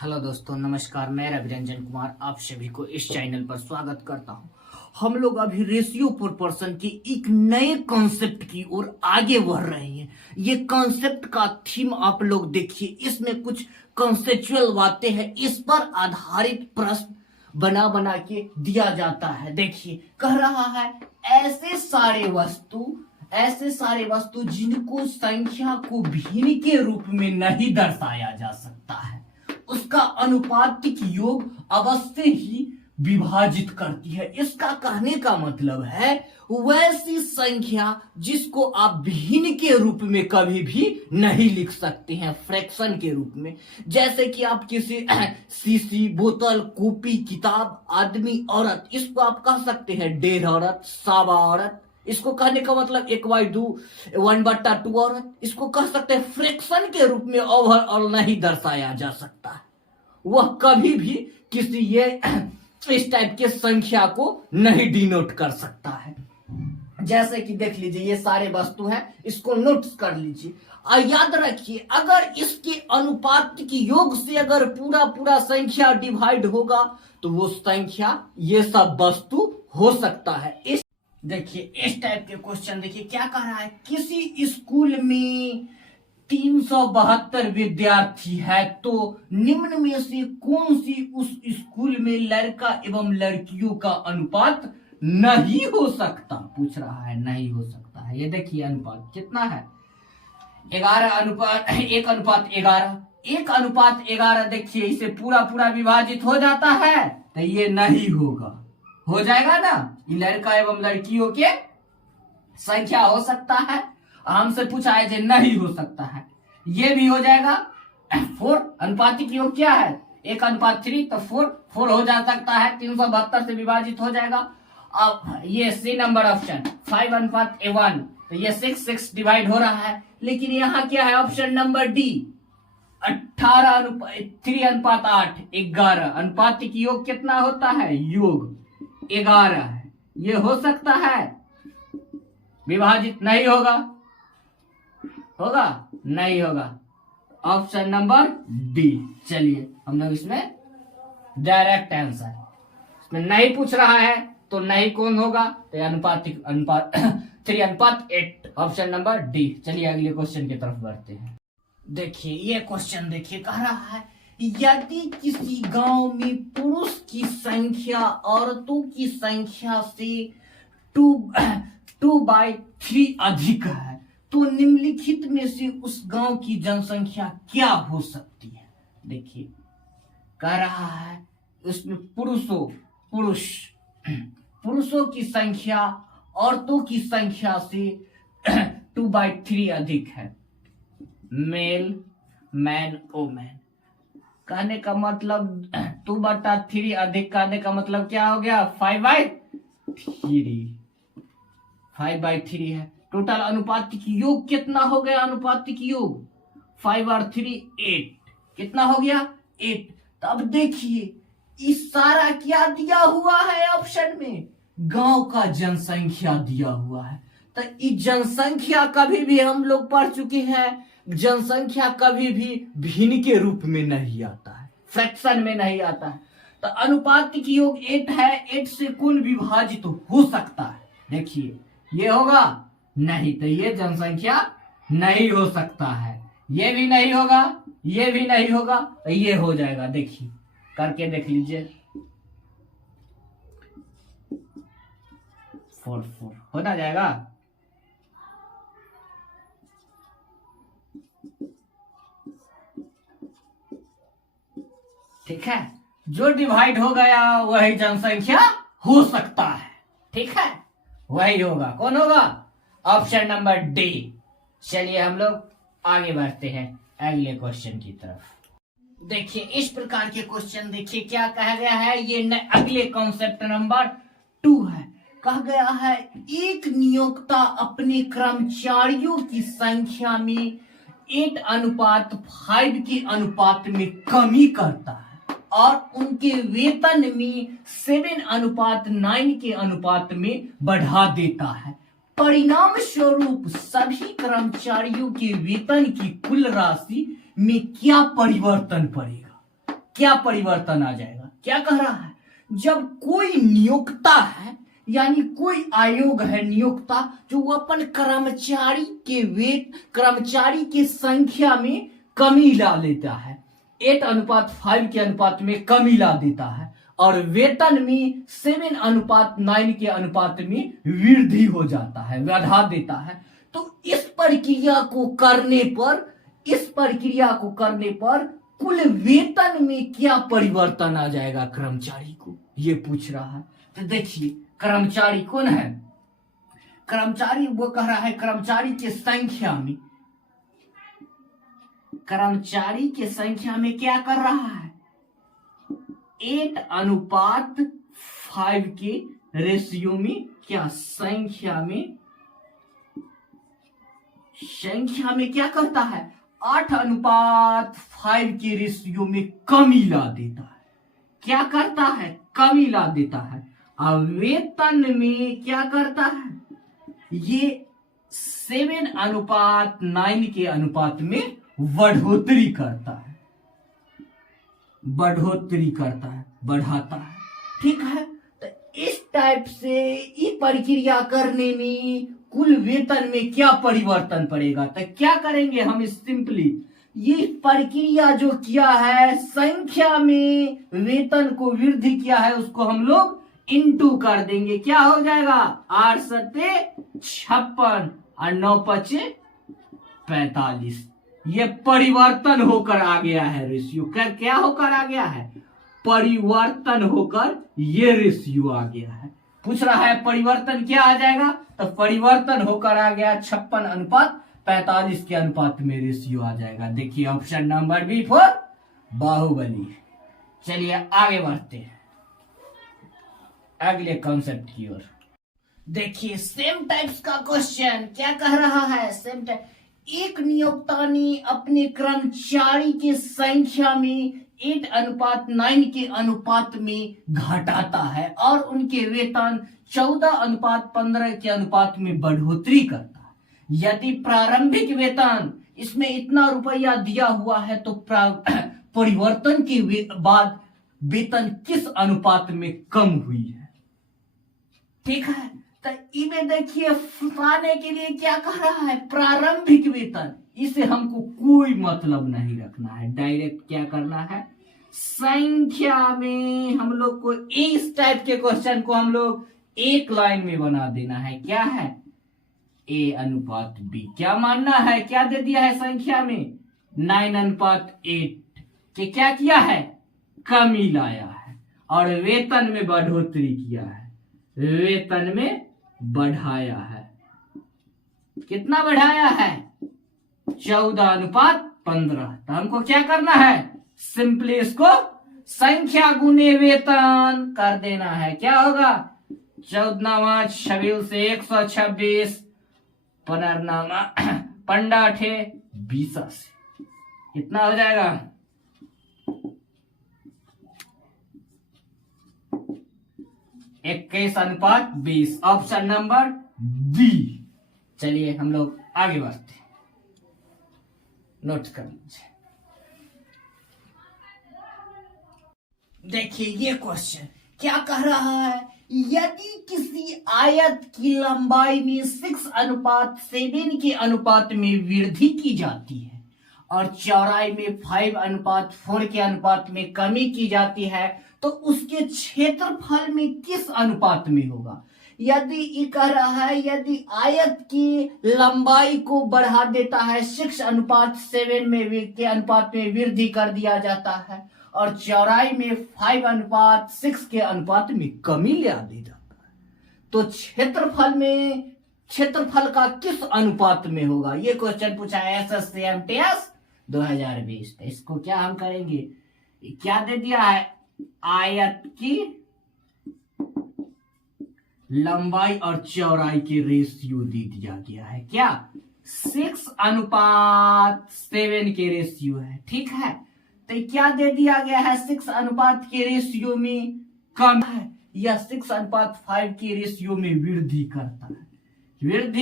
Hello दोस्तों, नमस्कार। मैं रवि रंजन कुमार आप सभी को इस चैनल पर स्वागत करता हूं। हम लोग अभी रेशियो पर पर्सन के एक नए कॉन्सेप्ट की ओर आगे बढ़ रहे हैं। ये कॉन्सेप्ट का थीम आप लोग देखिए, इसमें कुछ कॉन्सेप्चुअल बातें हैं, इस पर आधारित प्रश्न बना बना के दिया जाता है। देखिए, कह रहा है ऐसे सारे वस्तु जिनको संख्या को भिन्न के रूप में नहीं दर्शाया जा सकता है, उसका अनुपातिक योग अवश्य ही विभाजित करती है। इसका कहने का मतलब है वैसी संख्या जिसको आप भिन्न के रूप में कभी भी नहीं लिख सकते हैं, फ्रैक्शन के रूप में। जैसे कि आप किसी शीशी, बोतल, कॉपी, किताब, आदमी, औरत, इसको आप कह सकते हैं 1.5 औरत, 1.25 औरत। इसको कहने का मतलब 1/2, 1/2 औरत। इसको कह सकते हैं फ्रैक्शन के रूप में ओवरऑल नहीं दर्शाया जा सकता है। वह कभी भी किसी ये इस टाइप के संख्या को नहीं डिनोट कर सकता है। जैसे कि देख लीजिए, ये सारे वस्तु हैं, इसको नोट कर लीजिए और याद रखिए, अगर इसके अनुपात की योग से अगर पूरा पूरा संख्या डिवाइड होगा तो वो संख्या ये सब वस्तु हो सकता है। इस देखिए, इस टाइप के क्वेश्चन देखिए क्या कह रहा है। किसी स्कूल में 372 विद्यार्थी है, तो निम्न में से कौन सी उस स्कूल में लड़का एवं लड़कियों का अनुपात नहीं हो सकता, पूछ रहा है। नहीं हो सकता है। ये देखिए अनुपात कितना है, 11:1 1:11। 1:11 देखिए, इसे पूरा पूरा विभाजित हो जाता है तो ये नहीं होगा। हो जाएगा ना, ये लड़का एवं लड़कियों के संख्या हो सकता है। हमसे पूछा है जो नहीं हो सकता है, ये भी हो जाएगा। 4 अनुपातिक योग क्या है, 1:3, तो 4 हो जा सकता है, 372 से विभाजित हो जाएगा। अब ये सी नंबर ऑप्शन 5:1, तो ये 6 डिवाइड हो रहा है। लेकिन यहाँ क्या है, ऑप्शन नंबर डी 3:8, 11। अनुपातिक योग कितना होता है, योग 11 है। ये हो सकता है, विभाजित नहीं होगा। होगा नहीं होगा, ऑप्शन नंबर डी। चलिए हम लोग इसमें डायरेक्ट आंसर, इसमें नहीं पूछ रहा है तो नहीं कौन होगा, तो अनुपात 3:8, ऑप्शन नंबर डी। चलिए अगले क्वेश्चन की तरफ बढ़ते हैं। देखिए ये क्वेश्चन देखिए, कह रहा है यदि किसी गांव में पुरुष की संख्या औरतों की संख्या से 2/3 अधिक है, तो निम्नलिखित में से उस गांव की जनसंख्या क्या हो सकती है। देखिए कह रहा है उसमें पुरुषों की संख्या औरतों की संख्या से 2/3 अधिक है। Male, man, women. कहने का मतलब 2/3 अधिक, कहने का मतलब क्या हो गया, 5/3 है। टोटल अनुपातिक योग कितना हो गया, अनुपातिक योग 5 और 3 8, कितना हो गया 8। तो अब देखिए इस सारा क्या दिया हुआ है ऑप्शन में, गांव का जनसंख्या दिया हुआ है। तो इस जनसंख्या कभी भी हम लोग पढ़ चुके हैं, जनसंख्या कभी भी भिन्न के रूप में नहीं आता है, फ्रैक्शन में नहीं आता है। तो अनुपातिक योग 8 है, 8 से कौन विभाजित हो सकता है। देखिए ये होगा नहीं, तो ये जनसंख्या नहीं हो सकता है। ये भी नहीं होगा, ये भी नहीं होगा, तो ये हो जाएगा। देखिए करके देख लीजिए, 4 हो ना जाएगा। ठीक है, जो डिवाइड हो गया वही जनसंख्या हो सकता है। ठीक है, वही होगा। कौन होगा, ऑप्शन नंबर डी। चलिए हम लोग आगे बढ़ते हैं अगले क्वेश्चन की तरफ। देखिए इस प्रकार के क्वेश्चन देखिए क्या कहा गया है, ये अगले कॉन्सेप्ट नंबर 2 है। कहा गया है एक नियोक्ता अपने कर्मचारियों की संख्या में 8:5 के अनुपात में कमी करता है और उनके वेतन में 7:9 के अनुपात में बढ़ा देता है। परिणाम स्वरूप सभी कर्मचारियों के वेतन की कुल राशि में क्या परिवर्तन पड़ेगा। क्या परिवर्तन आ जाएगा। क्या कह रहा है, जब कोई नियोक्ता है यानी कोई आयोग है नियोक्ता, जो अपन कर्मचारी के संख्या में कमी ला लेता है, 8:5 के अनुपात में कमी ला देता है, और वेतन में 7:9 के अनुपात में वृद्धि हो जाता है, बढ़ा देता है, तो इस प्रक्रिया को करने पर कुल वेतन में क्या परिवर्तन आ जाएगा कर्मचारी को, ये पूछ रहा है। तो देखिए कर्मचारी कौन है, कर्मचारी वो कह रहा है कर्मचारी के संख्या में क्या कर रहा है, 8:5 के रेशियो में क्या संख्या में क्या करता है, 8:5 के रेशियो में कमी ला देता है। क्या करता है, कमी ला देता है। और वेतन में क्या करता है, ये 7:9 के अनुपात में बढ़ोतरी करता है, बढ़ाता है। ठीक है, तो इस टाइप से ये प्रक्रिया करने में कुल वेतन में क्या परिवर्तन पड़ेगा। तो क्या करेंगे हम, सिंपली ये प्रक्रिया जो किया है, संख्या में वेतन को वृद्धि किया है, उसको हम लोग इंटू कर देंगे। क्या हो जाएगा, 8 सत्ते 56 और 9 पचे 45। ये परिवर्तन होकर आ गया है रेशियो। क्या होकर आ गया है, परिवर्तन होकर ये रेशियो आ गया है। पूछ रहा है परिवर्तन क्या आ जाएगा, तो परिवर्तन होकर आ गया 56:45 के अनुपात में रेशियो आ जाएगा। देखिए option number B for Baahubali. चलिए आगे बढ़ते हैं अगले कॉन्सेप्ट की ओर। देखिए सेम टाइप्स का क्वेश्चन क्या कह रहा है, सेम टाइप। एक नियोक्ता ने अपने कर्मचारी की संख्या में 8:9 के अनुपात में घटाता है और उनके वेतन 14:15 के अनुपात में बढ़ोतरी करता है। यदि प्रारंभिक वेतन इसमें इतना रुपया दिया हुआ है, तो परिवर्तन के बाद वेतन किस अनुपात में कम हुई है। ठीक है, तो इमें देखिए फंसाने के लिए क्या कह रहा है, प्रारंभिक वेतन, इसे हमको कोई मतलब नहीं रखना है, डायरेक्ट क्या करना है, संख्या में हम लोग को इस टाइप के क्वेश्चन को हम लोग एक लाइन में बना देना है। क्या है, A/B। क्या मानना है, क्या दे दिया है संख्या में 9:8 के क्या किया है, कमी लाया है, और वेतन में बढ़ोतरी किया है, वेतन में बढ़ाया है। कितना बढ़ाया है, 14:15। तो हमको क्या करना है, सिंपली इसको संख्या गुने वेतन कर देना है। क्या होगा, 14 26 से 126, पुनर्नामा पंडा 20 से कितना हो जाएगा, 21:20। Option number B. चलिए हम लोग आगे बढ़ते हैं, नोट कर लीजिए। देखिए ये क्वेश्चन क्या कह रहा है, यदि किसी आयत की लंबाई में 6:7 के अनुपात में वृद्धि की जाती है और चौड़ाई में 5:4 के अनुपात में कमी की जाती है, तो उसके क्षेत्रफल में किस अनुपात में होगा। यदि ये कह रहा है, यदि आयत की लंबाई को बढ़ा देता है, 6:7 में के अनुपात में वृद्धि कर दिया जाता है और चौड़ाई में 5:6 के अनुपात में कमी ले दी जाता है, तो क्षेत्रफल का किस अनुपात में होगा। ये क्वेश्चन पूछा है SSC MTS 2020। तो इसको क्या हम करेंगे, क्या दे दिया है, आयत की लंबाई और चौड़ाई के रेशियो दे दिया गया है। क्या, 6:7 के रेशियो है। ठीक है, तो क्या दे दिया गया है, 6 के रेशियो में कम है, या 6:5 के रेशियो में वृद्धि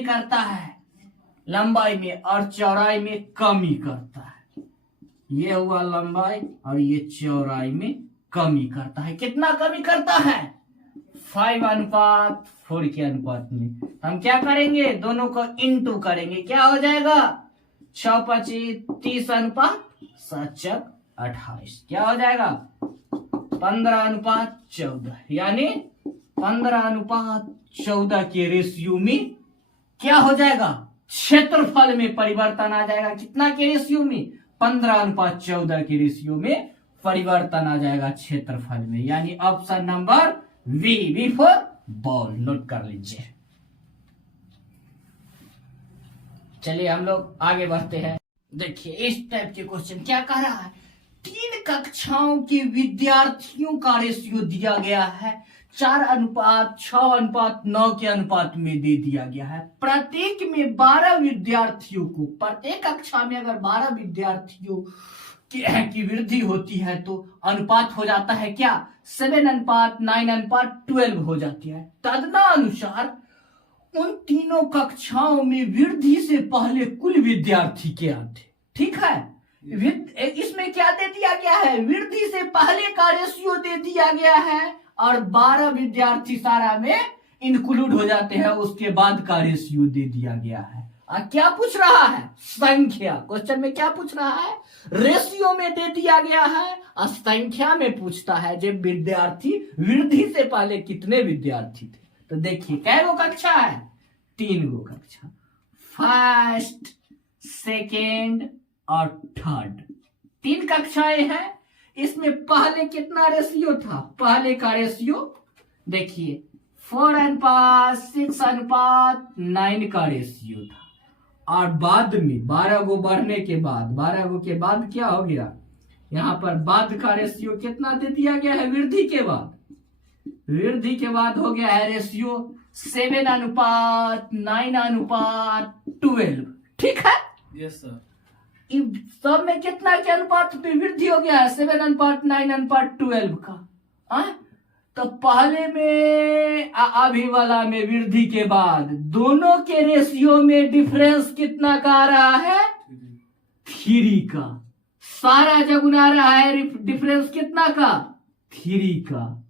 करता है लंबाई में और चौड़ाई में कमी करता है। ये हुआ लंबाई और ये चौड़ाई में कमी करता है। कितना कमी करता है? 5:4 के अनुपात में। हम क्या करेंगे? दोनों को इंटू करेंगे। क्या हो जाएगा? 6×5 30:7×7=28। क्या हो जाएगा? 15:14। यानी 15:14 के रेशियो में क्या हो जाएगा? क्षेत्रफल में परिवर्तन आ जाएगा। कितना के रेशियो में? 15:14 के रेशियो में परिवर्तन आ जाएगा क्षेत्रफल में। यानी option number V for ball. नोट कर लीजिए। चलिए हम लोग आगे बढ़ते हैं। देखिए इस टाइप के क्वेश्चन क्या कह रहा है? 3 कक्षाओं के विद्यार्थियों का रेशियो दिया गया है। 4:6:9 के अनुपात में दे दिया गया है। प्रत्येक में 12 विद्यार्थियों को, प्रत्येक कक्षा में अगर 12 विद्यार्थियों की वृद्धि होती है तो अनुपात हो जाता है क्या? 7:9:12 हो जाती है। तदनुसार उन तीनों कक्षाओं में वृद्धि से पहले कुल विद्यार्थी क्या थे? ठीक है, इसमें क्या दे दिया गया है? वृद्धि से पहले का रेशियो दे दिया गया है और 12 विद्यार्थी सारा में इंक्लूड हो जाते हैं, उसके बाद का रेशियो दे दिया गया है। क्या पूछ रहा है? संख्या। क्वेश्चन में क्या पूछ रहा है? रेशियो में दे दिया गया है और संख्या में पूछता है जब विद्यार्थी वृद्धि से पहले कितने विद्यार्थी थे। तो देखिए कै गो कक्षा है? 3 गो कक्षा, फर्स्ट, सेकेंड और थर्ड। 3 कक्षाएं हैं। इसमें पहले कितना रेशियो था? पहले का रेशियो देखिए 4:6:9 का रेशियो था और बाद में 12 गो बढ़ने के बाद, 12 गो के बाद क्या हो गया? यहाँ पर बाद का रेशियो कितना दे दिया गया है? वृद्धि के बाद, वृद्धि के बाद हो गया है रेशियो 7:9:12। ठीक है? Yes sir. सब में कितना के अनुपात पे वृद्धि हो गया है? 7:9:12 का। तो पहले में अभी वाला में वृद्धि के बाद दोनों के रेशियो में डिफरेंस कितना का आ रहा है? 3 का। सारा जब गुना रहा है डिफरेंस कितना का? 3 का।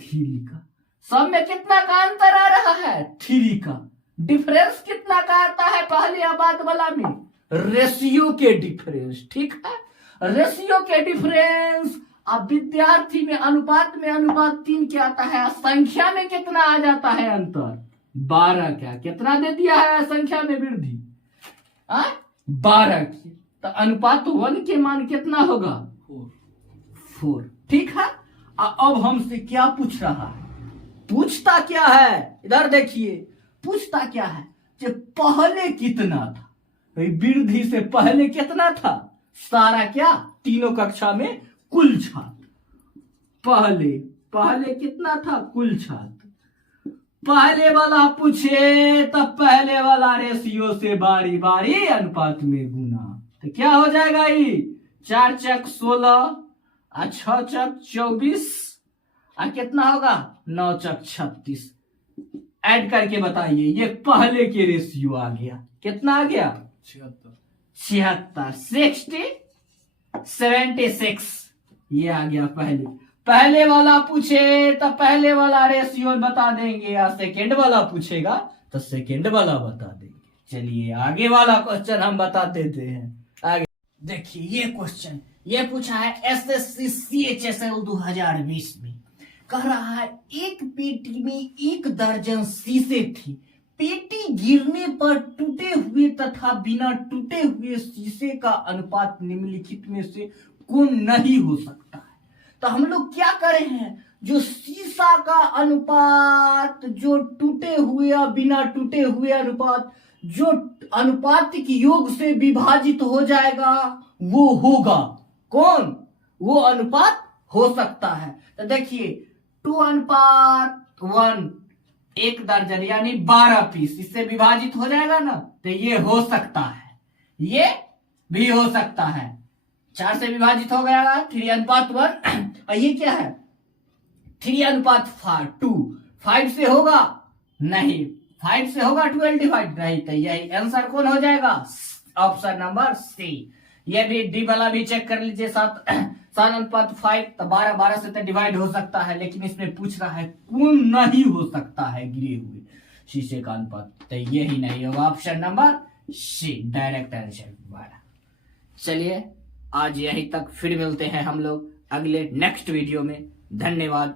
3 का। सब में कितना का अंतर आ रहा है? 3 का। डिफरेंस कितना का आता है पहले या बाद वाला में? रेशियो के डिफरेंस। ठीक है, रेशियो के डिफरेंस। अब विद्यार्थी में अनुपात 3 क्या आता है? संख्या में कितना आ जाता है अंतर? 12 क्या? कितना दे दिया है संख्या में वृद्धि? 12 की। तो अनुपात 1 के मान कितना होगा? 4। ठीक है। अब हमसे क्या पूछ रहा है? पूछता क्या है? इधर देखिए, पूछता क्या है? कि पहले कितना था? वृद्धि से पहले कितना था? सारा क्या? तीनों कक्षा में कुल छात्र। पहले कितना था? कुल छात्र। पहले वाला पूछे तो पहले वाला रेशियो से बारी बारी अनुपात में गुना। तो क्या हो जाएगा? ये 4 चक 16 और 6 चक 24 और कितना होगा? 9 चक 36। ऐड करके बताइए। ये पहले के रेशियो आ गया। कितना आ गया? 76। 76 ये आ गया पहले वाला पूछे तो पहले वाला रेशियो बता देंगे, या सेकेंड वाला पूछेगा तो सेकेंड वाला बता देंगे। चलिए आगे वाला क्वेश्चन हम बता देते हैं। आगे देखिए ये क्वेश्चन ये पूछा है एसएससी CHSL 2020 में। कह रहा है एक पेटी में 1 दर्जन शीशे थी। पेटी गिरने पर टूटे हुए तथा बिना टूटे हुए शीशे का अनुपात निम्नलिखित में से कौन नहीं हो सकता है। तो हम लोग क्या करे हैं? जो शीशा का अनुपात, जो टूटे हुए या बिना टूटे हुए अनुपात, जो अनुपातिक योग से विभाजित हो जाएगा वो होगा कौन? वो अनुपात हो सकता है। तो देखिए 2:1 1 दर्जन यानी 12 पीस, इससे विभाजित हो जाएगा ना, तो ये हो सकता है, ये भी हो सकता है। 4 से विभाजित हो गया 3:1 और ये क्या है 3:2। 5 से होगा नहीं, 5 से होगा 12 डिवाइड नहीं, तो यही आंसर कौन हो जाएगा? Option number C. ये भी डी वाला भी चेक कर लीजिए, 7:5 तो 12 से तो डिवाइड हो सकता है, लेकिन इसमें पूछ रहा है कौन नहीं हो सकता है गिरे हुए शीशे का अनुपात, तो यही नहीं होगा option number C, direct answer 12। चलिए आज यहीं तक, फिर मिलते हैं हम लोग अगले नेक्स्ट वीडियो में। धन्यवाद।